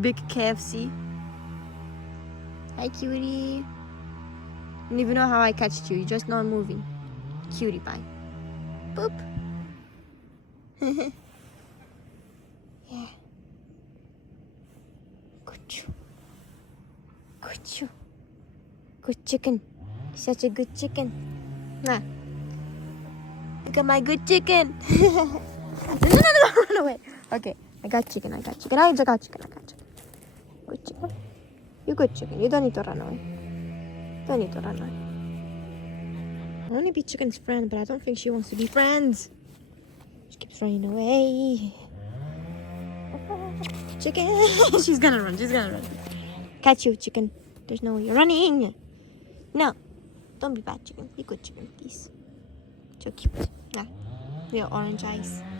Big KFC. Hi, cutie. You don't even know how I catched you. You just know I'm moving. Cutie pie. Boop. Yeah. Good. Good chicken. Such a good chicken. Nah. Look at my good chicken. No, run away. Okay, I got chicken. I got chicken. Good chicken. You good chicken. You don't need to run away. Don't need to run away. I want to be chicken's friend, but I don't think she wants to be friends. She keeps running away. Chicken. She's gonna run. Catch you, chicken. There's no way you're running. No. Don't be bad, chicken. Be good, chicken, please. So cute. Nah. Little orange eyes.